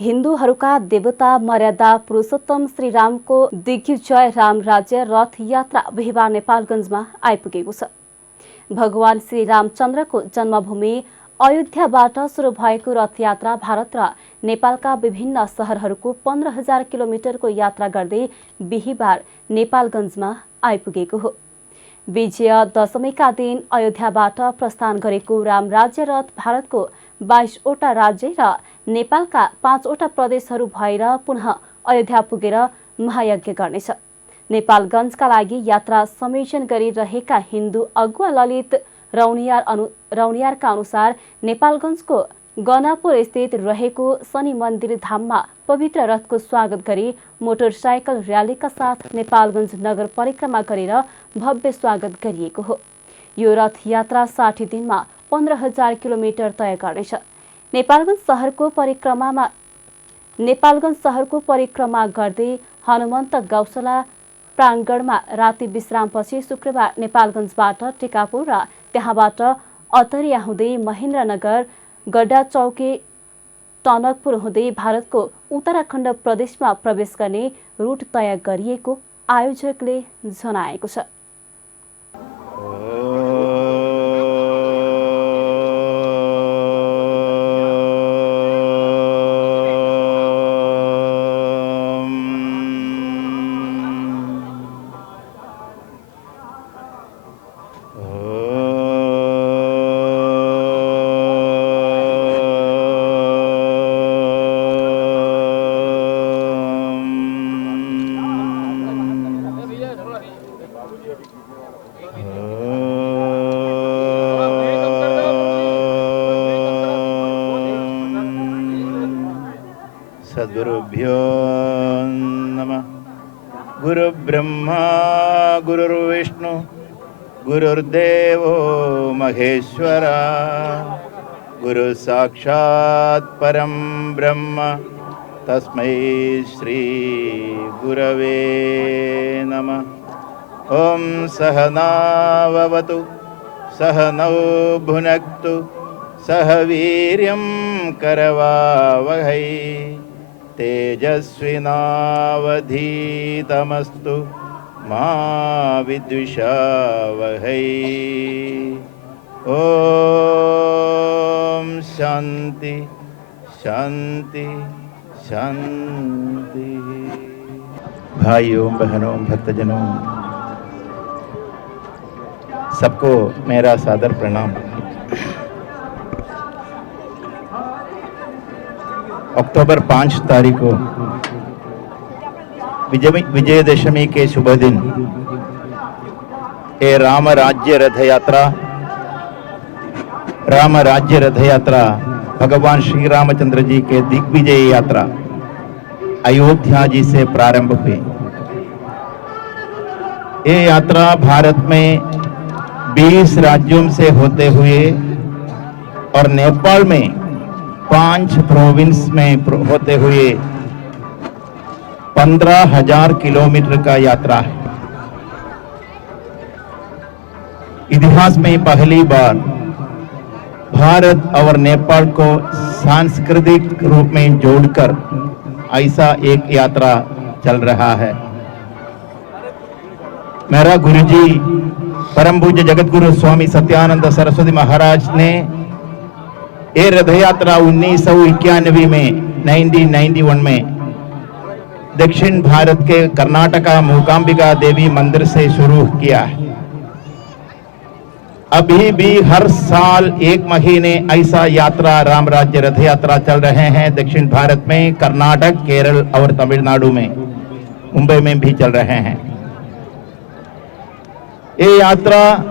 हिन्दूहरूका देवता मर्यादा पुरुषोत्तम श्री रामको दिग्विजय राम राज्य रथ यात्रा बिहिबार नेपालगञ्जमा आइपुगेको छ। भगवान श्री रामचन्द्रको जन्मभूमि अयोध्याबाट सुरु भएको रथ यात्रा भारत र नेपालका विभिन्न शहरहरूको 15,000 किलोमिटरको यात्रा गर्दै बिहिबार नेपालगञ्जमा आइपुगेको हो। विजय दशमीका दिन अयोध्याबाट प्रस्थान गरेको राम राज्य रथ भारतको 22वटा राज्य र नेपालका 5वटा प्रदेशहरू भएर पुनः अयोध्या पुगेर महायज्ञ गर्नेछ। नेपालगञ्जका लागि यात्रा समेषण गरिरहेका हिन्दू अगुवा ललित रौनियारका अनुसार नेपालगञ्जको गनापुर स्थित रहेको शनि मन्दिर धाममा पवित्र रथको स्वागत गरी मोटरसाइकल र्यालीका साथ नेपालगञ्ज नगर परिक्रमा गरेर भव्य स्वागत गरिएको हो। यो रथ यात्रा 60 दिनमा 15,000 किलोमिटर तय गर्नेछ। नेपालगञ्ज शहरको परिक्रमा गर्दै हनुमन्त गौशाला प्राङ्गणमा राति विश्रामपछि शुक्रबार नेपालगञ्जबाट टिकापुर र त्यहाँबाट अतरिया हुँदै महेन्द्रनगर गड्डा चौकी टनकपुर हुँदै भारतको उत्तराखण्ड प्रदेशमा प्रवेश गर्ने रुट तय गरिएको आयोजकले जनाएको छ। सद्गुरुभ्यो नमः। गुरुब्रह्मा गुरुर्विष्णु गुरुर्देवो महेश्वरा गुरु साक्षात् परं ब्रह्म तस्मै श्री गुरवे नमः। ओम सहनाववतु सहनौ भुनक्तु सह वीर्यं करवावहै तेजस्विनावधीतमस्तु मा विद्विषावहै। ओम शांति शांति शांति। भाइयों बहनों भक्तजनों, सबको मेरा सादर प्रणाम। अक्टूबर 5 तारीख को विजयदशमी के शुभ दिन ये राम राज्य रथ यात्रा भगवान श्री रामचंद्र जी के दिग्विजय यात्रा अयोध्या जी से प्रारंभ हुई। ये यात्रा भारत में 20 राज्यों से होते हुए और नेपाल में 5 प्रोविंस में होते हुए 15,000 किलोमीटर का यात्रा है। इतिहास में पहली बार भारत और नेपाल को सांस्कृतिक रूप में जोड़कर ऐसा एक यात्रा चल रहा है। मेरा गुरुजी परम पूज्य जगत गुरु स्वामी सत्यानंद सरस्वती महाराज ने ये रथ यात्रा 1991 में 1991 में दक्षिण भारत के कर्नाटका मूकांबिका देवी मंदिर से शुरू किया है। अभी भी हर साल 1 महीने ऐसा यात्रा राम राज्य रथ यात्रा चल रहे हैं दक्षिण भारत में, कर्नाटक, केरल और तमिलनाडु में, मुंबई में भी चल रहे हैं। ये यात्रा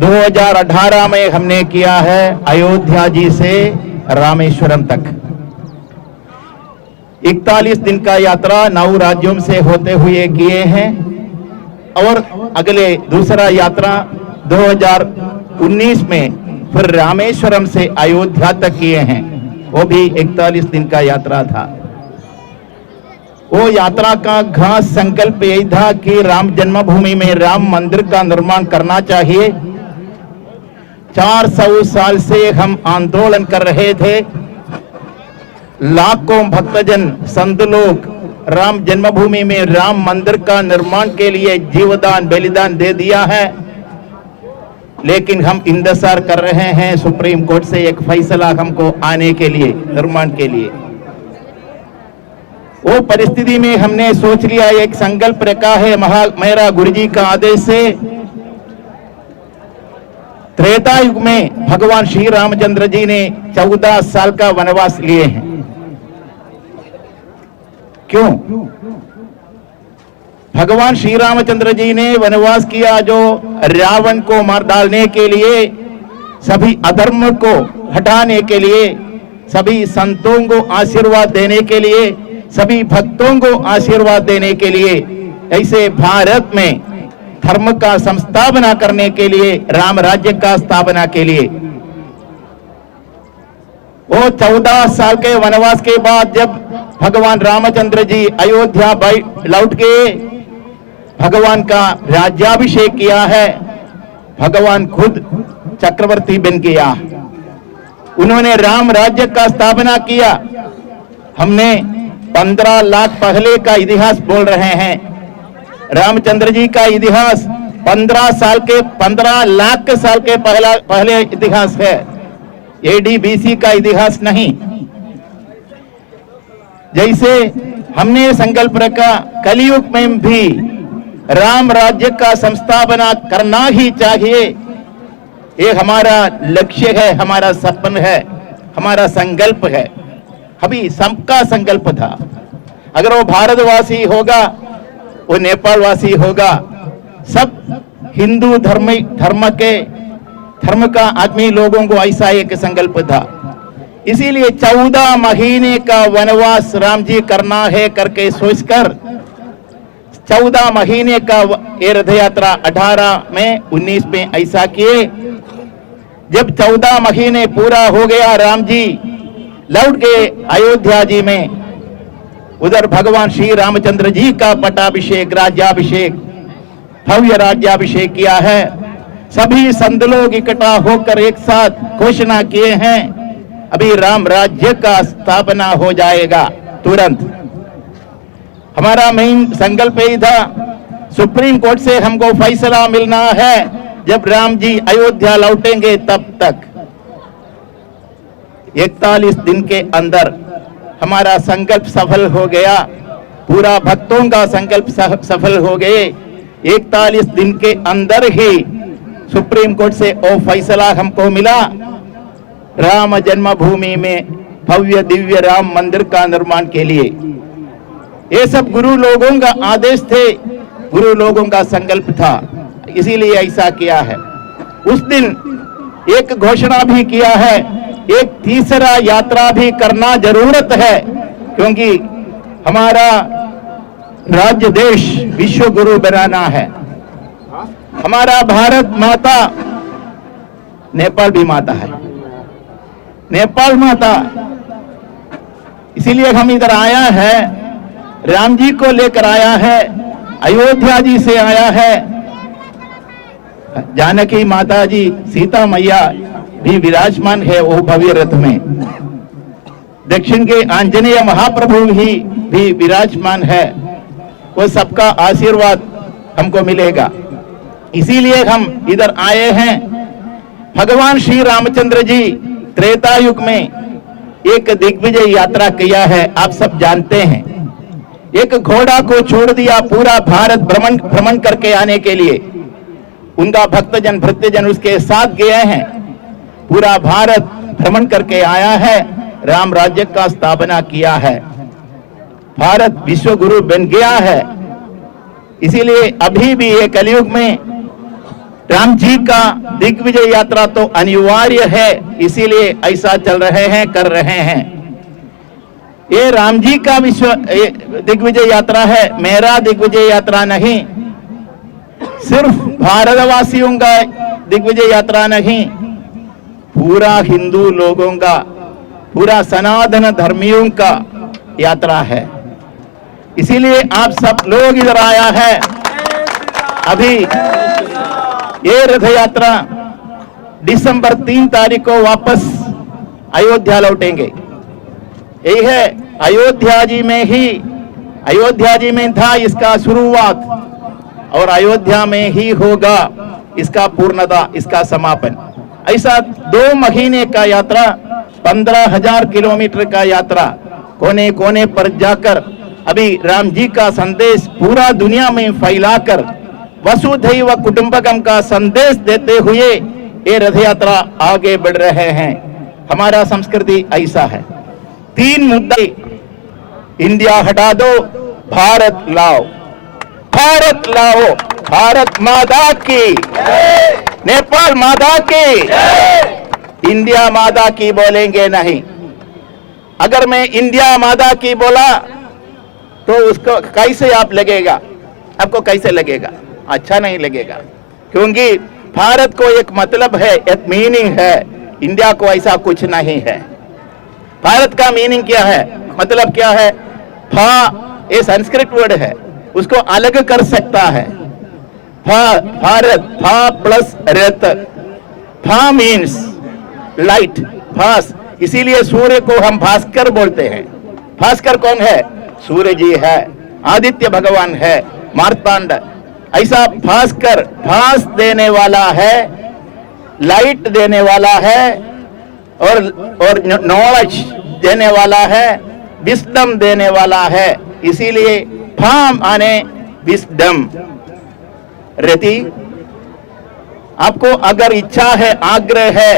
2018 में हमने किया है अयोध्या जी से रामेश्वरम तक। 41 दिन का यात्रा 9 राज्यों से होते हुए किए हैं और अगले दूसरा यात्रा 2019 में फिर रामेश्वरम से अयोध्या तक किए हैं। वो भी 41 दिन का यात्रा था। वो यात्रा का खास संकल्प यही था कि राम जन्मभूमि में राम मंदिर का निर्माण करना चाहिए। 400 साल से हम आंदोलन कर रहे थे लाखों भक्तजन संत लोग राम जन्मभूमि में राम मंदिर का निर्माण के लिए जीवदान बलिदान दे दिया है, लेकिन हम इंतजार कर रहे हैं सुप्रीम कोर्ट से एक फैसला हमको आने के लिए, निर्माण के लिए। वो परिस्थिति में हमने सोच लिया, एक संकल्प रखा है मेरा गुरुजी का आदेश से, त्रेता युग में भगवान श्री रामचंद्र जी ने 14 साल का वनवास लिए हैं। क्यों? भगवान श्री रामचंद्र जी ने वनवास किया जो रावण को मार डालने के लिए, सभी अधर्म को हटाने के लिए, सभी संतों को आशीर्वाद देने के लिए, सभी भक्तों को आशीर्वाद देने के लिए, ऐसे भारत में धर्म का संस्थापना करने के लिए, राम राज्य का स्थापना के लिए। वो 14 साल के वनवास के बाद जब भगवान रामचंद्र जी अयोध्या लौट के भगवान का राज्याभिषेक किया है, भगवान खुद चक्रवर्ती बन गया, उन्होंने राम राज्य का स्थापना किया। हमने 15 लाख पहले का इतिहास बोल रहे हैं, रामचंद्र जी का इतिहास 15 लाख साल के पहले इतिहास है, AD-BC का इतिहास नहीं। जैसे हमने संकल्प रखा कलयुग में भी राम राज्य का संस्थापना करना ही चाहिए, ये हमारा लक्ष्य है, हमारा सपन है, हमारा संकल्प है। अभी सबका संकल्प था, अगर वो भारतवासी होगा, वो नेपाल वासी होगा, सब हिंदू धर्म का आदमी लोगों को ऐसा एक संकल्प था। इसीलिए 14 महीने का वनवास राम जी करना है करके सोचकर 14 महीने का ये रथ यात्रा 18 में 19 में ऐसा किए। जब 14 महीने पूरा हो गया, राम जी लौट गए अयोध्या जी में, उधर भगवान श्री रामचंद्र जी का पट्टाभिषेक, राज्याभिषेक, भव्य राज्याभिषेक किया है। सभी संत लोग इकट्ठा होकर एक साथ घोषणा किए हैं, अभी राम राज्य का स्थापना हो जाएगा तुरंत। हमारा मेन संकल्प यही था, सुप्रीम कोर्ट से हमको फैसला मिलना है, जब राम जी अयोध्या लौटेंगे तब तक 41 दिन के अंदर हमारा संकल्प सफल हो गया, पूरा भक्तों का संकल्प सफल हो गए। 41 दिन के अंदर ही सुप्रीम कोर्ट से वो फैसला हमको मिला, राम जन्मभूमि में भव्य दिव्य राम मंदिर का निर्माण के लिए। ये सब गुरु लोगों का आदेश थे, गुरु लोगों का संकल्प था, इसीलिए ऐसा किया है। उस दिन एक घोषणा भी किया है, एक तीसरा यात्रा भी करना जरूरत है, क्योंकि हमारा राज्य देश विश्व गुरु बनाना है। हमारा भारत माता, नेपाल भी माता है, नेपाल माता, इसीलिए हम इधर आया है, राम जी को लेकर आया है, अयोध्या जी से आया है। जानकी माता जी, सीता मैया भी विराजमान है वो भव्य रथ में, दक्षिण के आंजनेय महाप्रभु भी विराजमान है, वो सबका आशीर्वाद हमको मिलेगा। इसीलिए हम इधर आए हैं। भगवान श्री रामचंद्र जी त्रेता युग में एक दिग्विजय यात्रा किया है, आप सब जानते हैं। एक घोड़ा को छोड़ दिया, पूरा भारत भ्रमण करके आने के लिए। उनका भक्तजन भृत्यजन उसके साथ गए हैं, पूरा भारत भ्रमण करके आया है, राम राज्य का स्थापना किया है, भारत विश्व गुरु बन गया है। इसीलिए अभी भी ये कलयुग में राम जी का दिग्विजय यात्रा तो अनिवार्य है, इसीलिए ऐसा चल रहे हैं, कर रहे हैं। ये राम जी का विश्व दिग्विजय यात्रा है, मेरा दिग्विजय यात्रा नहीं, सिर्फ भारतवासियों का दिग्विजय यात्रा नहीं, पूरा हिंदू लोगों का, पूरा सनातन धर्मियों का यात्रा है। इसीलिए आप सब लोग इधर आया है। अभी ये रथ यात्रा दिसंबर 3 तारीख को वापस अयोध्या लौटेंगे। यही है अयोध्या जी में था इसका शुरुआत, और अयोध्या में ही होगा इसका पूर्णता, इसका समापन। ऐसा 2 महीने का यात्रा, 15,000 किलोमीटर का यात्रा, कोने कोने पर जाकर अभी राम जी का संदेश पूरा दुनिया में फैलाकर वसुधैव कुटुंबकम का संदेश देते हुए ये रथ यात्रा आगे बढ़ रहे हैं। हमारा संस्कृति ऐसा है। 3 मुद्दे, इंडिया हटा दो, भारत लाओ, भारत लाओ, भारत माता की, नेपाल माता की, इंडिया माता की बोलेंगे नहीं। अगर मैं इंडिया माता की बोला तो उसको कैसे आप लगेगा, आपको कैसे लगेगा? अच्छा नहीं लगेगा, क्योंकि भारत को एक मतलब है, एक मीनिंग है। इंडिया को ऐसा कुछ नहीं है। भारत का मीनिंग क्या है, मतलब क्या है? फा ये संस्कृत वर्ड है, उसको अलग कर सकता है। भारत, फा प्लस रत, फा मीन्स लाइट, भास, इसीलिए सूर्य को हम भास्कर बोलते हैं। भास्कर कौन है? सूर्य जी है, आदित्य भगवान है, मार्तांड। ऐसा भास्कर भास देने वाला है, लाइट देने वाला है, और नॉलेज देने वाला है, विस्डम देने वाला है। इसीलिए फाम आने विस्डम। रति, आपको अगर इच्छा है, आग्रह है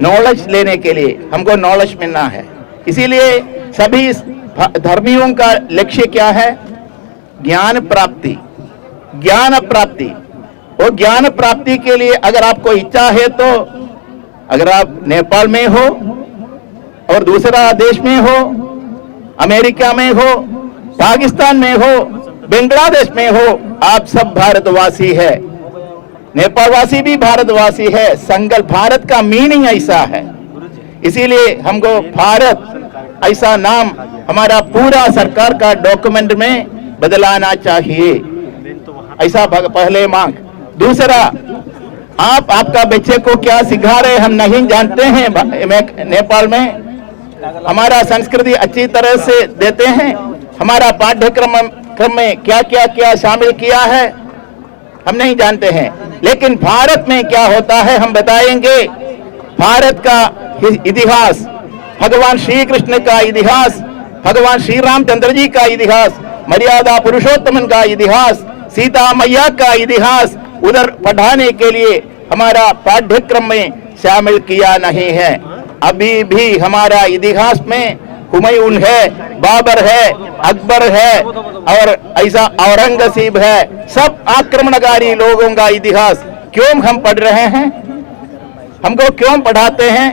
नॉलेज लेने के लिए, हमको नॉलेज मिलना है। इसीलिए सभी धर्मियों का लक्ष्य क्या है? ज्ञान प्राप्ति, ज्ञान प्राप्ति। और ज्ञान प्राप्ति के लिए अगर आपको इच्छा है तो अगर आप नेपाल में हो और दूसरा देश में हो, अमेरिका में हो, पाकिस्तान में हो, बांग्लादेश में हो, आप सब भारतवासी है। नेपालवासी भी भारतवासी है। संकल्प भारत का मीनिंग ऐसा है, इसीलिए हमको भारत ऐसा नाम हमारा पूरा सरकार का डॉक्यूमेंट में बदलाना चाहिए। ऐसा पहले मांग। दूसरा, आप आपका बच्चे को क्या सिखा रहे हम नहीं जानते हैं। नेपाल में हमारा संस्कृति अच्छी तरह से देते हैं। हमारा पाठ्यक्रम में क्या क्या क्या शामिल किया है हम नहीं जानते हैं। लेकिन भारत में क्या होता है हम बताएंगे। भारत का इतिहास, भगवान श्री कृष्ण का इतिहास, भगवान श्री रामचंद्र जी का इतिहास, मर्यादा पुरुषोत्तमन का इतिहास, सीता मैया का इतिहास उधर पढ़ाने के लिए हमारा पाठ्यक्रम में शामिल किया नहीं है। अभी भी हमारा इतिहास में हुमायूं है, बाबर है, अकबर है और ऐसा औरंगजेब है। सब आक्रमणकारी लोगों का इतिहास क्यों हम पढ़ रहे हैं? हमको क्यों पढ़ाते हैं?